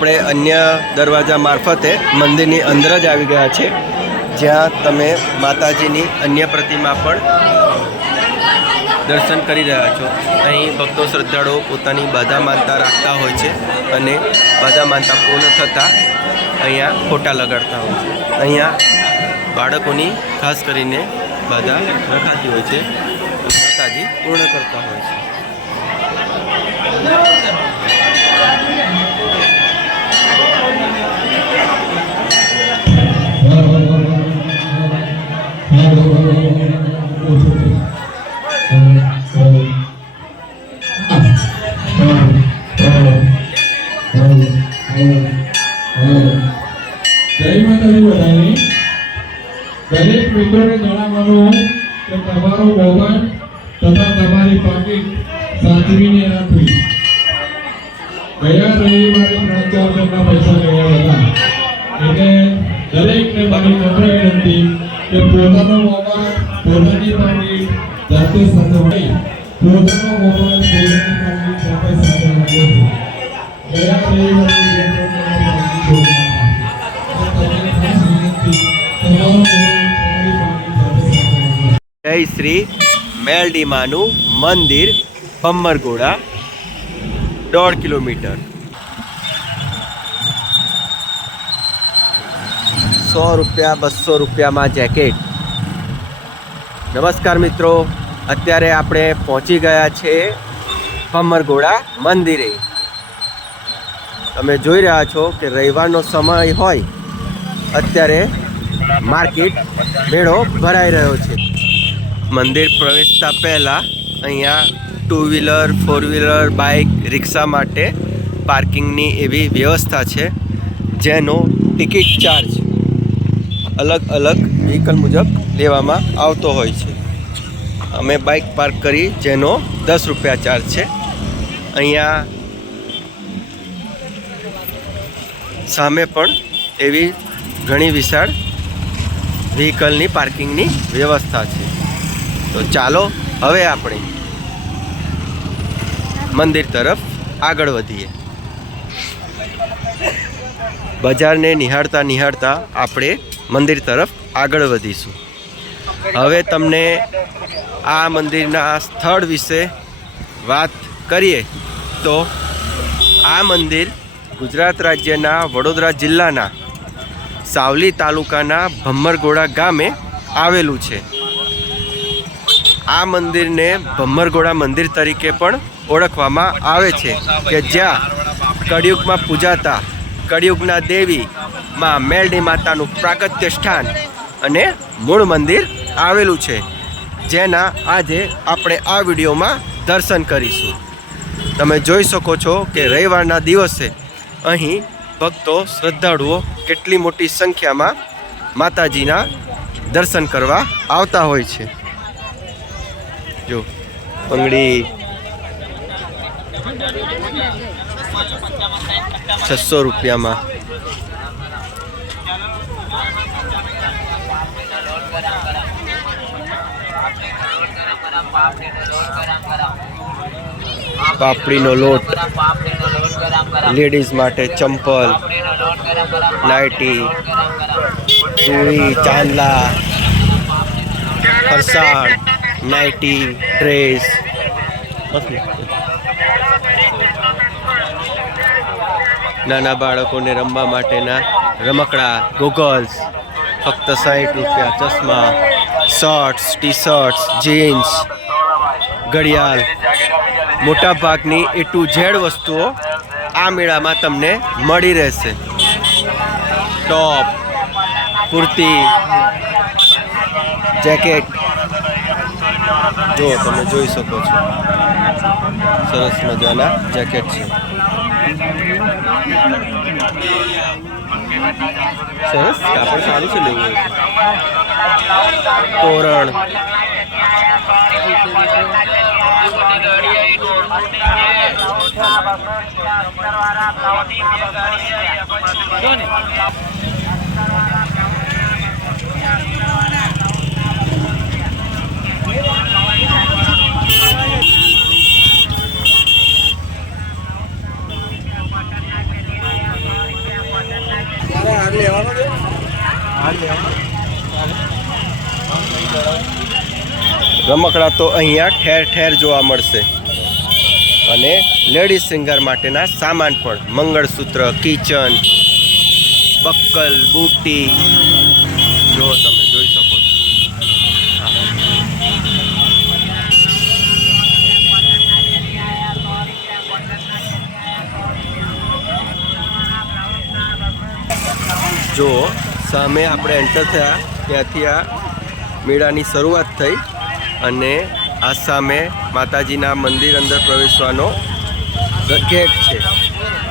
આપણે અન્ય દરવાજા મારફતે મંદિરની અંદર જ આવી ગયા છે, જ્યાં તમે માતાજીની અન્ય પ્રતિમા પણ દર્શન કરી રહ્યા છો। અહીં ભક્તો શ્રદ્ધાળુઓ પોતાની બાધા માનતા રાખતા હોય છે અને બાધા માનતા પૂર્ણ થતાં અહીંયા ફોટા લગાડતા હોય છે। અહીંયા બાળકોની ખાસ કરીને બાધા રખાતી હોય છે, માતાજી પૂર્ણ કરતા હોય છે। દરેક મિત્રોને જણાવવાનું કે તમારો મોબાઈલ તથા તમારી પાકીટ સાચવીને રાખવી। ગયા રવિવારે 3-4 જણના પૈસા ગયા હતા, એટલે દરેકને મારી નમ્ર વિનંતી કે પોતાનો મોબાઈલ પોતાની પાકીટ જાતે સાચવવી। પોતાનો મોબાઈલ પોતાની પાકીટ જાતે સાચવવી। ગયા રવિવારે જય શ્રી મેલડીમાનું મંદિર ભમ્મરગોળા 1.5 કિલોમીટર। 100 રૂપિયા 200 રૂપિયામાં જેકેટ। નમસ્કાર મિત્રો, અત્યારે આપણે પહોંચી ગયા છે ભમ્મરગોળા મંદિરે। તમે જોઈ રહ્યા છો કે રવિવારનો સમય હોય, અત્યારે માર્કેટ મેળો ભરાઈ રહ્યો છે। મંદિર પ્રવેશતા પહેલાં અહીંયા 2 વ્હીલર 4 વ્હીલર બાઇક રિક્ષા માટે પાર્કિંગની એવી વ્યવસ્થા છે, જેનો ટિકિટ ચાર્જ અલગ અલગ વ્હીકલ મુજબ લેવામાં આવતો હોય છે। અમે બાઇક પાર્ક કરી, જેનો 10 રૂપિયા ચાર્જ છે। અહીંયા સામે પણ એવી ઘણી વિશાળ વ્હીકલની પાર્કિંગની વ્યવસ્થા છે। તો ચાલો હવે આપણે મંદિર તરફ આગળ વધીએ। બજારને નિહાળતા નિહાળતા આપણે મંદિર તરફ આગળ વધીશું। હવે તમને આ મંદિરના સ્થળ વિશે વાત કરીએ તો આ મંદિર ગુજરાત રાજ્યના વડોદરા જિલ્લાના સાવલી તાલુકાના ભમ્મરગોળા ગામે આવેલું છે। આ મંદિરને ભમ્મરગોળા મંદિર તરીકે પણ ઓળખવામાં આવે છે, કે જ્યાં કળિયુગમાં પૂજાતા કળિયુગના દેવી માં મેલડી માતાનું પ્રાગટ્ય સ્થાન અને મૂળ મંદિર આવેલું છે, જેના આજે આપણે આ વિડીયોમાં દર્શન કરીશું। તમે જોઈ શકો છો કે રવિવારના દિવસે અહીં ભક્તો શ્રદ્ધાળુઓ કેટલી મોટી સંખ્યામાં માતાજીના દર્શન કરવા આવતા હોય છે। જો બંગડી 600 રૂપિયામાં। પાપડીનો લોટ, લેડીઝ માટે ચંપલ, નાઇટી, ચૂડી, ચાંદલા, ફરસાણ, નાઇટી, ડ્રેસ, નાના બાળકોને રમવા માટેના રમકડા, ગોગલ્સ ફક્ત 60 રૂપિયા। ચશ્મા, શર્ટ્સ, ટી શર્ટ્સ, જીન્સ, ઘડિયાળ, મોટા ભાગની A to Z વસ્તુઓ આ મેળામાં તમને મળી રહેશે। ટોપ, કુર્તી, જેકેટ, જો તમે જોઈ શકો છો સરસ મજાના જેકેટ છે। સરસ કાપડ સારું છે લેવું હોય તો। તોરણ, રમકડા તો અહીંયા ઠેર ઠેર જોવા મળશે અને લેડીઝ શૃંગાર માટેના સામાન પણ મંગળસૂત્ર, કિચન, બક્કલ, બુટ્ટી જો તમે જોઈ શકો છો. જો સામે આપણે એન્ટર થયા ત્યાંથી આ મેળાની શરૂઆત થઈ અને આ સામે માતાજીના મંદિર અંદર પ્રવેશવાનો ગેટ છે.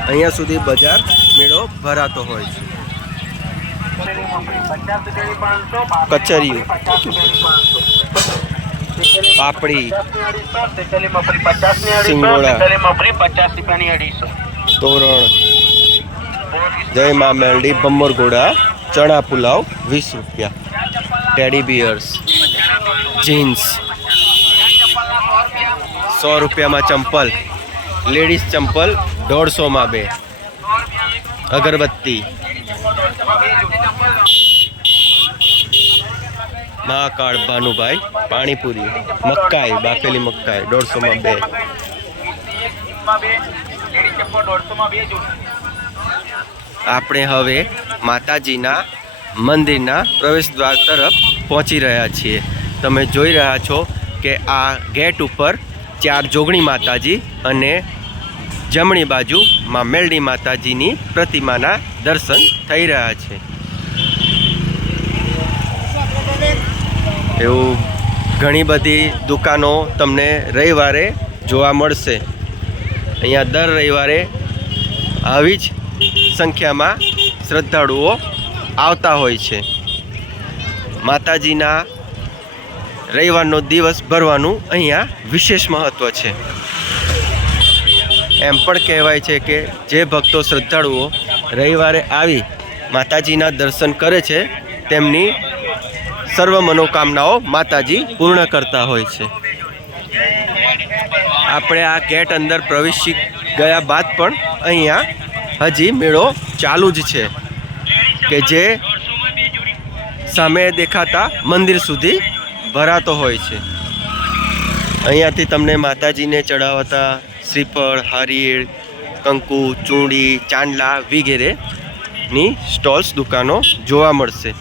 અહીંયા સુધી બજાર મેળો ભરાતો હોય છે. કચરિયું, પાપડી, સિંગોડા, તોરણ, જય મા મેલડી, ભમ્મરગોડા, ચણા પુલાવ 20 રૂપિયા, ટેડી બિયર્સ, જીન્સ 100 રૂપિયામાં ચંપલ, લેડીઝ ચંપલ 150માં 2, અગરબત્તી, મહાકાળ ભાનુભાઈ, પાણીપુરી, મકાઈ, બાફેલી મકાઈ 150માં 2. આપણે હવે માતાજીના મંદિરના પ્રવેશ દ્વાર તરફ પહોંચી રહ્યા છીએ. તમે જોઈ રહ્યા છો કે આ ગેટ ઉપર 4 જોગણી માતાજી અને જમણી બાજુ માં મેલડી માતાજીની પ્રતિમાના દર્શન થઈ રહ્યા છે. એવું ઘણી બધી દુકાનો તમને રવિવારે જોવા મળશે. અહીંયા દર રવિવારે આવી જ સંખ્યામાં શ્રદ્ધાળુઓ આવતા હોય છે. માતાજીના રવિવારનો દિવસ ભરવાનું અહીંયા વિશેષ મહત્ત્વ છે. એમ પણ કહેવાય છે કે જે ભક્તો શ્રદ્ધાળુઓ રવિવારે આવી માતાજીના દર્શન કરે છે તેમની સર્વ મનોકામનાઓ માતાજી પૂર્ણ કરતા હોય છે. આપણે આ ગેટ અંદર પ્રવેશી ગયા બાદ પણ અહીંયા હજી મેળો ચાલુ જ છે કે જે સામે દેખાતા મંદિર સુધી ભરાતો હોય છે. અહીંયાથી તમને માતાજીને ચડાવતા શ્રીફળ, હારીળ, કંકુ, ચૂંડી, ચાંદલા વગેરેની સ્ટોલ્સ દુકાનો જોવા મળશે.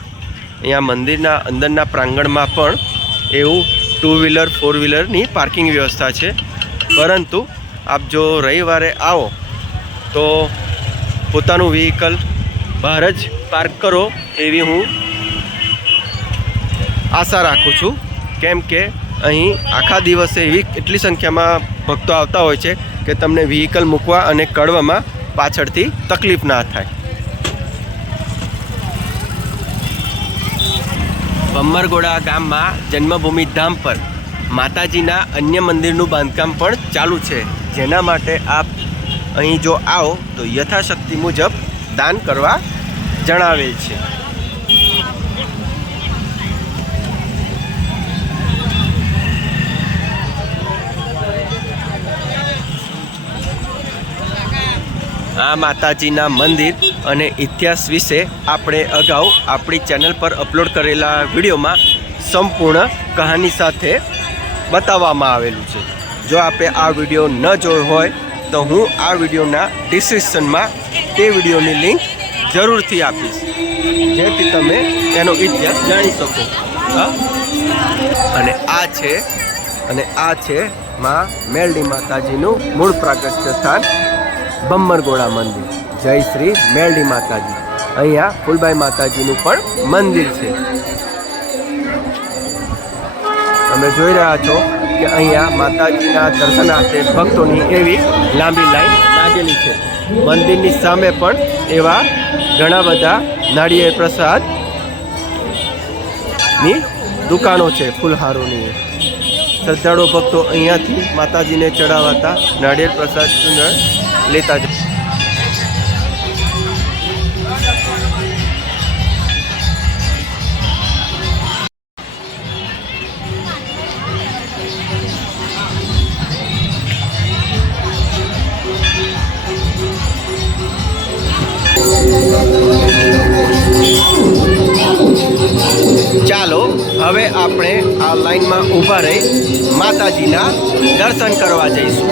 અહીંયા મંદિરના અંદરના પ્રાંગણમાં પણ એવું 2 વ્હીલર 4 વ્હીલરની પાર્કિંગ વ્યવસ્થા છે. પરંતુ આપ જો રવિવારે આવો તો પોતાનું વ્હીકલ બહાર જ પાર્ક કરો એવી હું આશા રાખું છું. કેમ કે અહીં આખા દિવસે એવી એટલી સંખ્યામાં ભક્તો આવતા હોય છે કે તમને વ્હીકલ મૂકવા અને કાઢવામાં પાછળથી તકલીફ ના થાય. ભમ્મરગોડા ગામમાં જન્મભૂમિ ધામ પર માતાજીના અન્ય મંદિરનું બાંધકામ પણ ચાલુ છે, જેના માટે આપ અહીં જો આવો તો યથાશક્તિ મુજબ દાન કરવા જણાવેલ છે. આ માતાજીના મંદિર અને ઇતિહાસ વિશે આપણે અગાઉ આપણી ચેનલ પર અપલોડ કરેલા વિડીયોમાં સંપૂર્ણ કહાની સાથે બતાવવામાં આવેલું છે. જો આપે આ વિડીયો ન જોયો હોય તો હું આ વિડીયોના ડિસ્ક્રિપ્શનમાં તે વિડીયોની લિંક જરૂરથી આપીશ, જેથી તમે તેનો ઇતિહાસ જાણી શકો. અને આ છે માં મેલડી માતાજીનું મૂળ પ્રાગટ્ય સ્થાન ભમ્મરગોડા મંદિર. જય શ્રી મેલડી માતાજી. અહીંયા ફૂલબાઈ માતાજીનું પણ મંદિર છે. તમે જોઈ રહ્યા છો કે અહીંયા માતાજીના દર્શનાર્થે ભક્તોની એવી લાંબી લાઈન લાગેલી છે. મંદિરની સામે પણ એવા ઘણા બધા નાળિયેર પ્રસાદની દુકાનો છે, ફૂલહારોની. શ્રદ્ધાળુ ભક્તો અહીંયાથી માતાજીને ચડાવાતા નાળિયેર પ્રસાદ લેતા જાય. ચાલો હવે આપણે આ લાઈનમાં ઊભા રહી માતાજીના દર્શન કરવા જઈશું.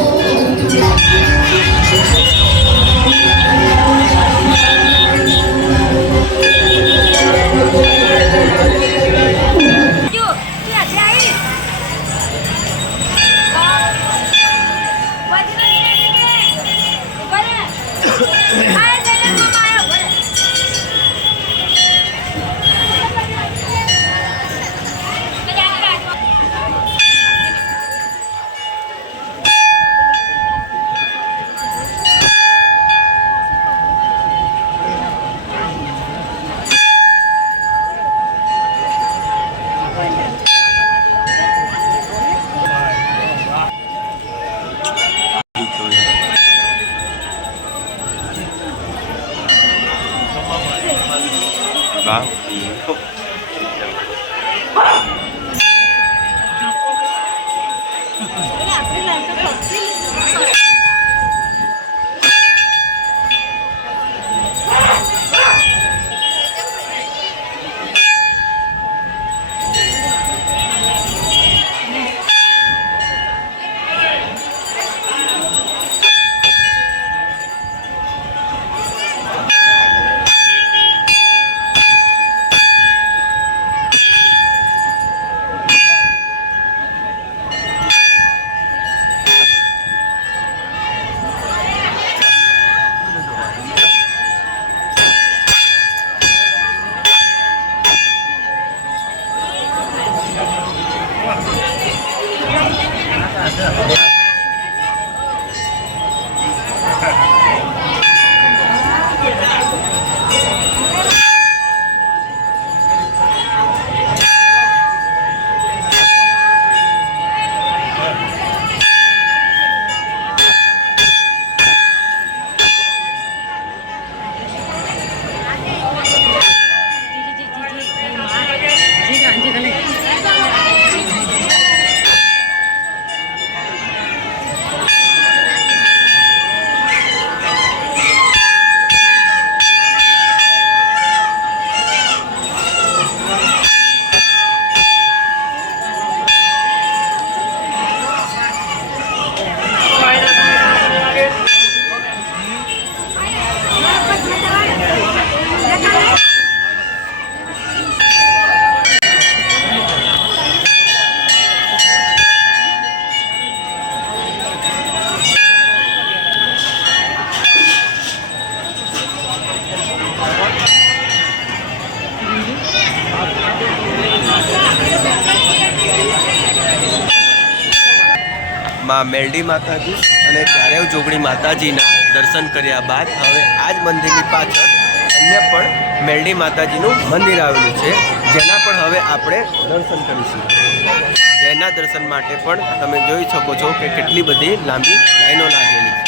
માં મેલડી માતાજી અને ચારેવ જોગણી માતાજીના દર્શન કર્યા બાદ હવે આ જ મંદિરની પાછળ અન્ય પણ મેલડી માતાજીનું મંદિર આવેલું છે, જેના પણ હવે આપણે દર્શન કરીશું. જેના દર્શન માટે પણ તમે જોઈ શકો છો કે કેટલી બધી લાંબી લાઈનો લાગેલી છે.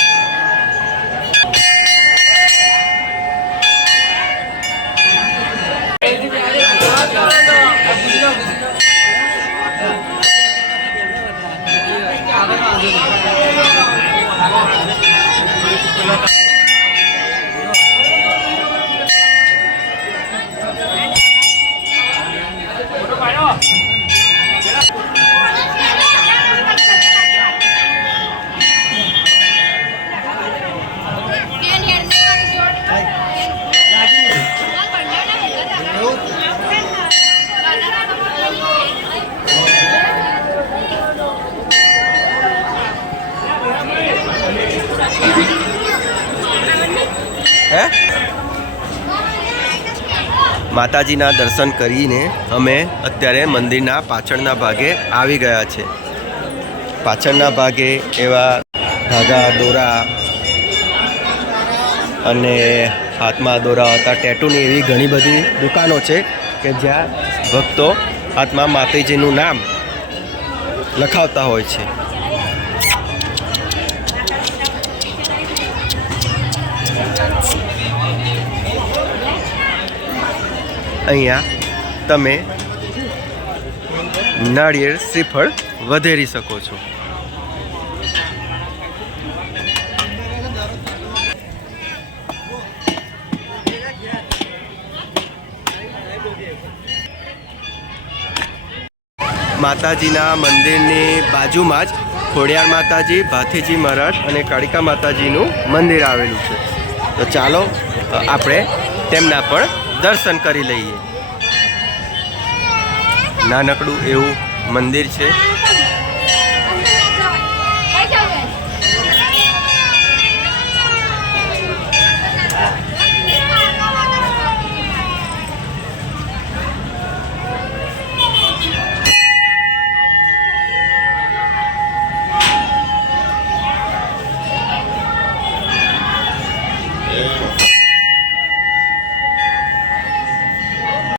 માતાજીના દર્શન કરીને અમે અત્યારે મંદિરના પાછળના ભાગે આવી ગયા છે. પાછળના ભાગે એવા ધાગા દોરા અને હાથમાં દોરા હતા, ટેટુની એવી ઘણી બધી દુકાનો છે કે જ્યાં ભક્તો હાથમાં માતાજીનું નામ લખાવતા હોય છે. અહીંયા તમે નાળિયેર શ્રીફળ વધેરી શકો છો. માતાજીના મંદિરની બાજુમાં જ ખોડિયાર માતાજી, ભાથીજી મહારાજ અને કાળિકા માતાજીનું મંદિર આવેલું છે. તો ચાલો આપણે તેમના પણ દર્શન કરી લઈએ. નાનકડું એવું મંદિર છે.